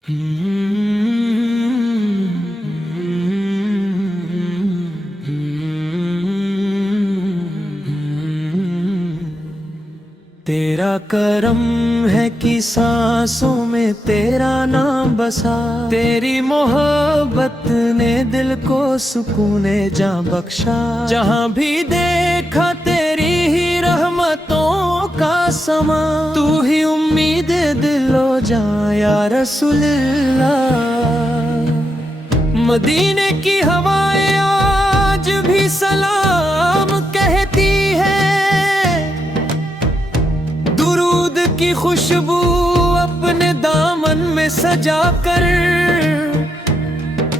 تیرا کرم ہے کہ سانسوں میں تیرا نام بسا، تیری محبت نے دل کو سکون جاں بخشا، جہاں بھی دیکھا تیری ہی رحمتوں کا سما، تو ہی امید دل و جاں یا رسول اللہ۔ مدینے کی ہوائیں آج بھی سلام کہتی ہے، درود کی خوشبو اپنے دامن میں سجا کر،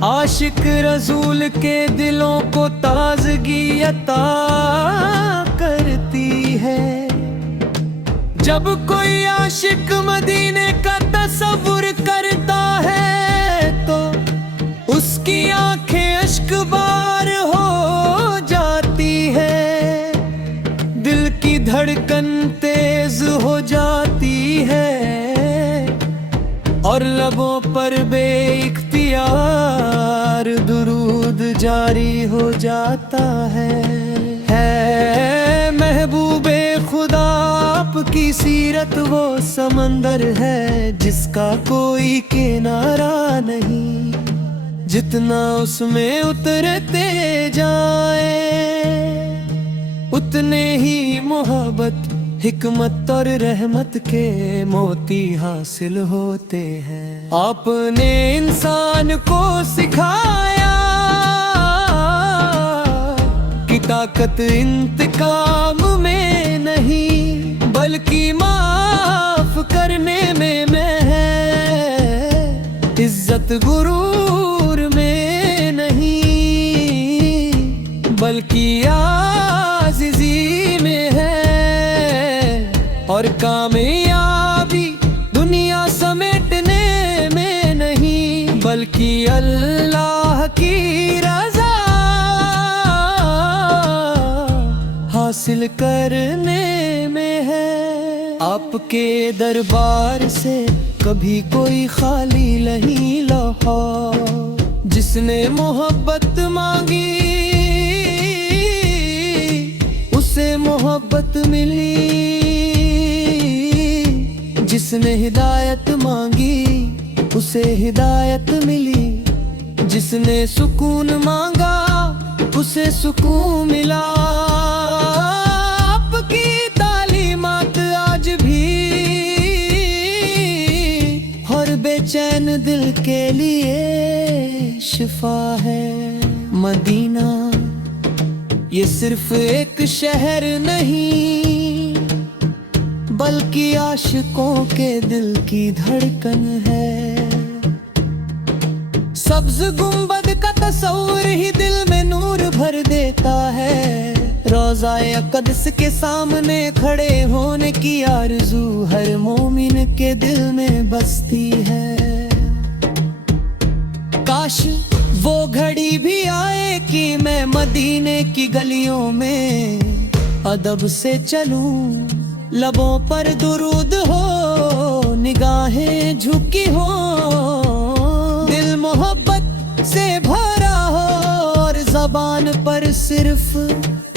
عاشق رسول کے دلوں کو تازگی عطا کرتی ہے۔ جب کوئی عاشق مدینے کا تصور کرتا ہے تو اس کی آنکھیں اشک بار ہو جاتی ہے، دل کی دھڑکن تیز ہو جاتی ہے، اور لبوں پر بے اختیار درود جاری ہو جاتا ہے۔ محبوب خدا آپ کی سیرت وہ سمندر ہے جس کا کوئی کنارہ نہیں، جتنا اس میں اترتے جائیں اتنے ہی محبت، حکمت اور رحمت کے موتی حاصل ہوتے ہیں۔ آپ نے انسان کو سکھایا کہ طاقت انتقام میں نہیں بلکہ معاف کرنے میں ہے، عزت غرور میں نہیں بلکہ عاجزی میں ہے، اور کامیابی دنیا سمیٹنے میں نہیں بلکہ اللہ کی رضا حاصل کرنے میں ہے۔ آپ کے دربار سے کبھی کوئی خالی نہیں لوٹا، جس نے محبت مانگی اسے محبت ملی، جس نے ہدایت مانگی اسے ہدایت ملی، جس نے سکون مانگا اسے سکون ملا۔ آپ کی تعلیمات آج بھی ہر بے چین دل کے لیے شفا ہے۔ مدینہ یہ صرف ایک شہر نہیں بلکہ عاشقوں کے دل کی دھڑکن ہے۔ سبز گنبد کا تصور ہی دل میں نور بھر دیتا ہے، روضہ اقدس کے سامنے کھڑے ہونے کی آرزو ہر مومن کے دل میں بستی ہے۔ کاش وہ گھڑی بھی آئے کہ میں مدینے کی گلیوں میں ادب سے چلوں، لبوں پر درود ہو نگاہیں جھکی ہوں، دل محبت سے بھرا ہو اور زبان پر صرف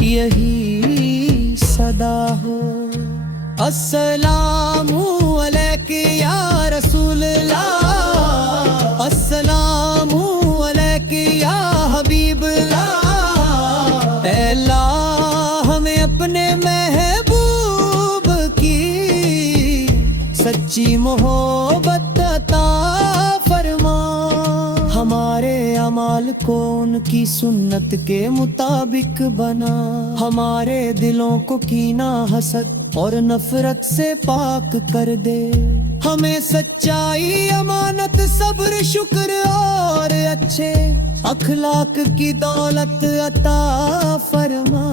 یہی صدا ہو، السلام علیکہ یا رسول اللہ، السلام علیکہ یا حبیب اللہ۔ اے اللہ ہمیں اپنے محبوب کی سچی محبت عطا فرما، ہمارے اعمال کو ان کی سنت کے مطابق بنا، ہمارے دلوں کو کینہ حسد اور نفرت سے پاک کر دے، ہمیں سچائی امانت صبر شکر اور اچھے اخلاق کی دولت عطا فرما،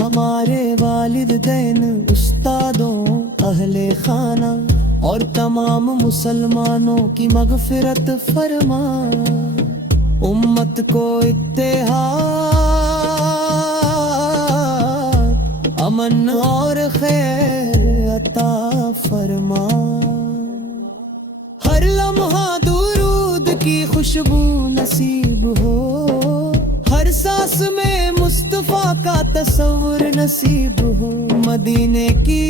ہمارے والدین، استادوں، اہل خانہ اور تمام مسلمانوں کی مغفرت فرما، امت کو اتحاد، امن اور خیر عطا فرما۔ ہر لمحہ درود کی خوشبو نصیب ہو، ہر سانس میں مصطفیٰ کا تصور نصیب ہو، مدینے کی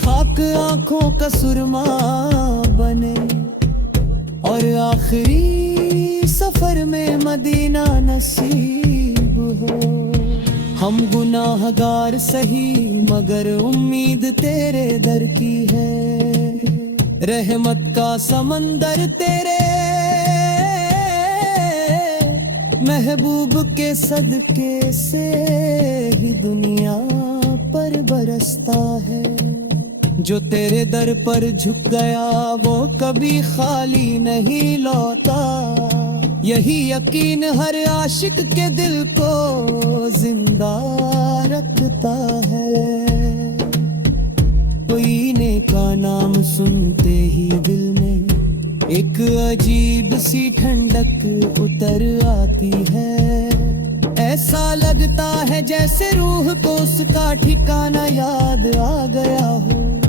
خاک آنکھوں کا سرما بنے، اور آخری سفر میں مدینہ نصیب ہو۔ ہم گناہ گار سہی مگر امید تیرے در کی ہے، رحمت کا سمندر تیرے محبوب کے صدقے سے ہی دنیا پر برستا ہے، جو تیرے در پر جھک گیا وہ کبھی خالی نہیں لوٹا، یہی یقین ہر عاشق کے دل کو زندہ رکھتا ہے۔ کوئی نیکا نام سنتے ہی دل میں ایک عجیب سی ٹھنڈک اتر آتی ہے، ایسا لگتا ہے جیسے روح کو اس کا ٹھکانہ یاد آ گیا ہو،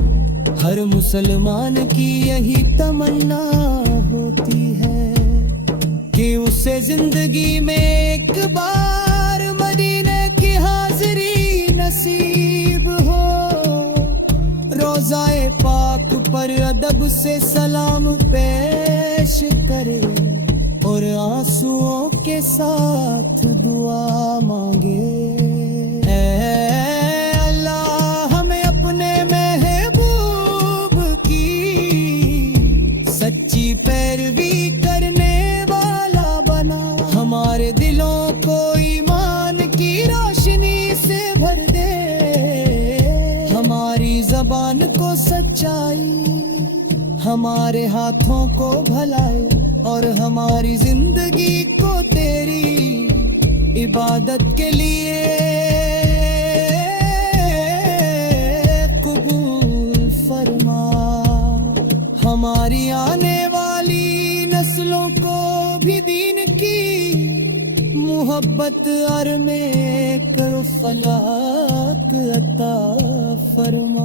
ہر مسلمان کی یہی تمنا ہوتی ہے کہ اسے زندگی میں ایک بار مدینے کی حاضری نصیب ہو، روضہ پاک پر ادب سے سلام پیش کرے، اور آنسوؤں کے ساتھ دعا مانگے۔ اے اللہ ہمیں اپنے محبوب کی سچی پیروی کرنے والا بنا، ہمارے دلوں کو ایمان کی روشنی سے بھر دے، ہماری زبان کو سچائی، ہمارے ہاتھوں کو بھلائی، اور ہماری زندگی کو تیری عبادت کے لیے قبول فرما، ہماری آنے والی نسلوں کو بھی دین کی محبت اور میں کرو خلاق عطا فرما۔